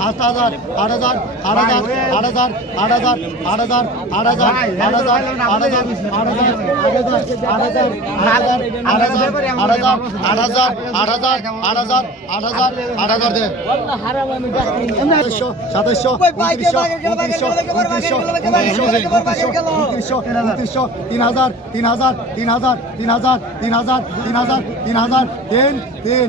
আট হাজার আট হাজার আট হাজার আট হাজার আট হাজার আট হাজার আট হাজার আট হাজার আট হাজার আট হাজার আট হাজার আট হাজার আট হাজার আট হাজার দেন। সাতাইশশো সাতাইশশো, উনত্রিশশো তিন হাজার তিন হাজার তিন হাজার তিন হাজার তিন হাজার তিন হাজার তিন হাজার, তিন তিন।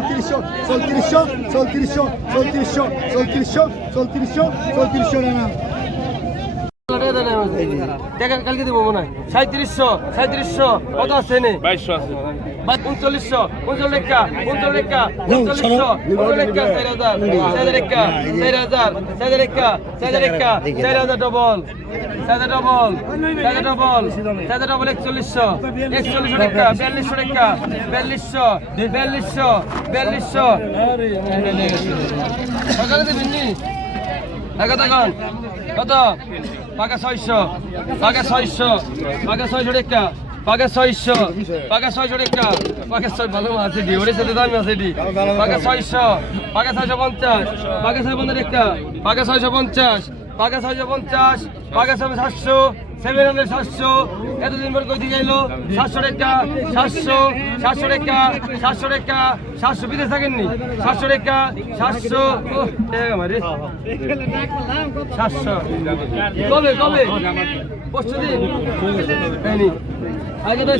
চৌত্রিশশো চৌত্রিশশো চৌত্রিশশো চৌত্রিশশো চৌত্রিশশো রানা দেখেন কালকে দিব মনে হয়। সাঁত্রিশশো সাঁত্রিশশো কত আছে নে বাইশশো আছে। উনচল্লিশশো উনচল্লিশ লেখা উনচল্লিশ উনচল্লিশশো উনচল্লিশ চার হাজার চার লেখা চার হাজার চার লেখা চার লেখা চার হাজার ডবল চার ডবল চার ডবল চার হাজার ডবল একচল্লিশশো একচল্লিশশো লেখা বিয়াল্লিশশো লেখা বিয়াল্লিশশো বিয়াল্লিশশো বিয়াল্লিশশো। সকালে দেবেন নি? কত এখন। কত? পাকা ছয়শো পাকা ছয়শো পাকা ছয়শো টেকা পাকা ছয়শো পাকা ছয়শো টেকা পাকা ছয় ভালো আছে ডি, ওরে সাথে দামি আছে ডি। পাকা ছয়শো পাকা ছয়শো পঞ্চাশ পাকা ছয় পঞ্চাশ টেকা পাকা ছয়শো পঞ্চাশ পাকা ছয়শো পঞ্চাশ পাকা সাতশো সেভেন হান্ড্রেড সাতশো এতদিন পর কই দিয়ে গেলো সাতশো টাকা সাতশো সাতশো টাকা সাতশো টাকা সাতশো বিদেশ থাকেননি। সাতশো টাকা সাতশো সাতশো। কবে কবে? পরশু দিন। আগে তো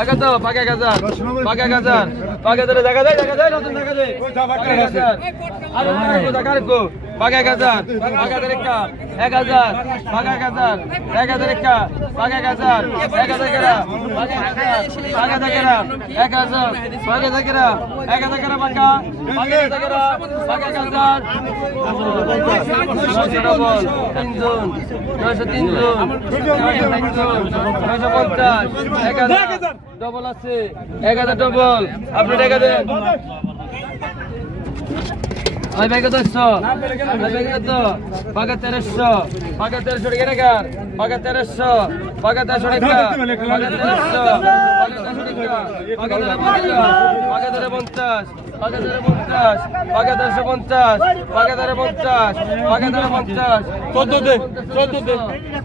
আগে তো পাকা গাজার। পাকা গাজার। পাকা ধরে দেখা যায় দেখা যায় নতুন দেখা গাজার? আরও পাকা গাজার পাকা ধরে কা এক হাজার পাকা গাজার এক হাজার একা পাকা গাজার এক হাজার কেরা পাকা দেখেরা এক হাজার দেখেরা এক হাজার কেরা পাকা পাকা দেখেরা পাকা গাজার ডবল তিনজন নয়শো তিনজন নয়শো পঞ্চাশ, এক হাজার, ডবল আছে, এক হাজার ডবল আপনি টাকা দেন ওই ব্যাগে দশশো ওই ব্যাগে কত পাকা তেরোশো পাকা তেরোশো টাকা টাকার পাকা তেরোশো পাকা তেরোশো টাকা পাকা তেরোশো পাকা তেরো পঞ্চাশ পাকা তেরো পঞ্চাশ পাকা তেরোশো পঞ্চাশ পাকা তেরো পঞ্চাশ পাকা তেরো পঞ্চাশ চোদ্দ দে চোদ্দ দে।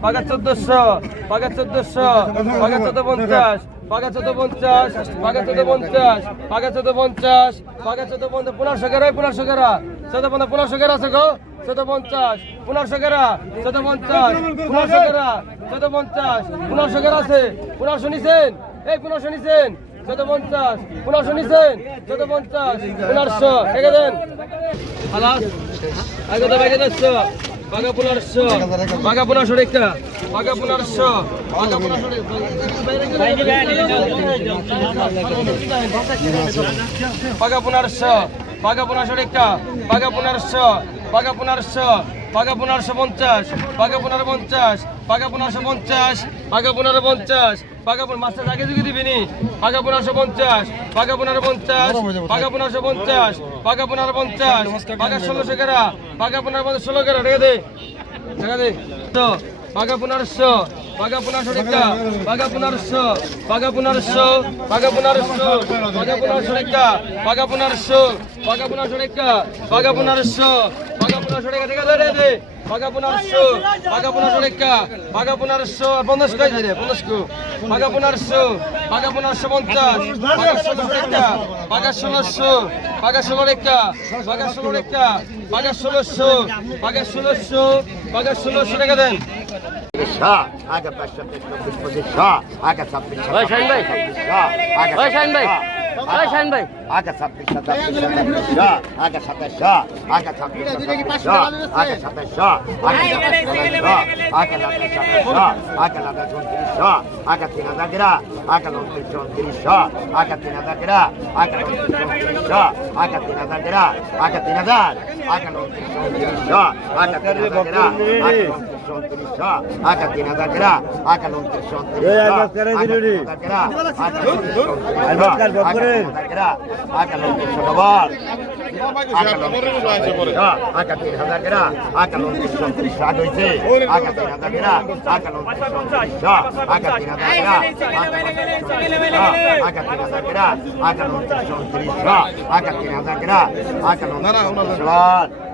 পাকা চোদ্দশো পাকা চোদ্দশো পাকা চোদ্দ পঞ্চাশ পাকা চোদ্দ পঞ্চাশ পাকা চোদ্দ পঞ্চাশ পাকা চোদ্দ পঞ্চাশ পাকা চোদ্দ পঞ্চাশ পনেরোশো কেরা পনেরোশো কেরা চোদ্দ পঞ্চাশ পনেরোশো কেরা আছে গো? চোদ্দ পঞ্চাশ পনেরোশো কেরা চোদ্দ পঞ্চাশ পনেরোশো কেরা চোদ্দ পঞ্চাশ পনেরোশো কেরা আছে। পনেরোশো নিছেন? এই পনেরোশো নিছেন? চোদ্দ পঞ্চাশ পনেরোশো নিছেন? চোদ্দ পঞ্চাশ পনেরোশো রেখে দেন। আগে তো বেগে যাচ্ছ বাগা পনেরোশো বাগা পনেরোশো একটা বাগা পনেরোশো বাগা পনেরোশো বাগা পনেরোশো বাগা পনেরোশো একটা বাগা পনেরোশো বাগা পনেরোশো পাকা পনেরোশো পঞ্চাশ পাকা পনেরো পঞ্চাশ পাকা পনেরোশো পঞ্চাশ পাকা পনেরো পঞ্চাশ পাকা মাছটা আগে দিকে দিবি নি? পাকা পনেরোশো পঞ্চাশ পাকা পনেরো পঞ্চাশ পাকা পনেরোশো পঞ্চাশ পাকা পনেরো পঞ্চাশ পাকা ষোলোশো কেরা পাকা পনেরো পঞ্চাশ ষোলো কেরা ঢেকে দে ঢেকে দে। তো পাকা পনেরোশো পাকা পনেরোশো টাকা পাকা পনেরোশো পাকা পনেরোশো পাকা পনেরোশো পাকা পনেরোশো টাকা পাকা পনেরোশো পাকা পনেরোশো টাকা পাকা পনেরোশো পনেরোশো টাকা ঠিক আছে রে পাকা পনেরোশো পাকা পনেরোশো টাকা পাকা পনেরোশো পঞ্চাশ কয় রে পঞ্চাশ কো পাকা পনেরোশো পাকা পনেরোশো পঞ্চাশ পাকা ষোলোশো টাকা পাকা ষোলোশো পাকা ষোলো টাকা পাকা ষোলো টাকা ষোলোশো টাকা দেন আগে পাঁচশো চব্বিশ পঁচিশ আগে ছাব্বিশ শাহিন ভাই। শাহিন ভাই। আগে ছাব্বিশ আগে সাতাশ আগে ছাব্বিশ আগে সাতাশ আগে তিন হাজার গিরা আগে উনত্রিশ উনত্রিশ শাহ তিন হাজার গিরা আগে উনত্রিশ উনত্রিশ শাহ তিন হাজার গিরা আগে তিন হাজার আগে উনত্রিশ উনত্রিশ শাহ তিন হাজার গিরা আগে উনত্রিশ উনত্রিশ শাহ আগে তিন হাজার গিরা আগে উনত্রিশ উনত্রিশ শাহ আগে তিন হাজার গিরা আগে উনত্রিশ উনত্রিশ শাহ আগে উনত্রিশ ডবল আগে তিন হাজার গিরা আগে উনত্রিশ উনত্রিশ শাহ হয়েছে আগে তিন হাজার গিরা আগে উনত্রিশ উনত্রিশ আগে তিন হাজার গিরা আগে তিন হাজার গিরা আগে উনত্রিশ উনত্রিশ আগে তিন হাজার গিরা আগে উনত্রিশ উনত্রিশ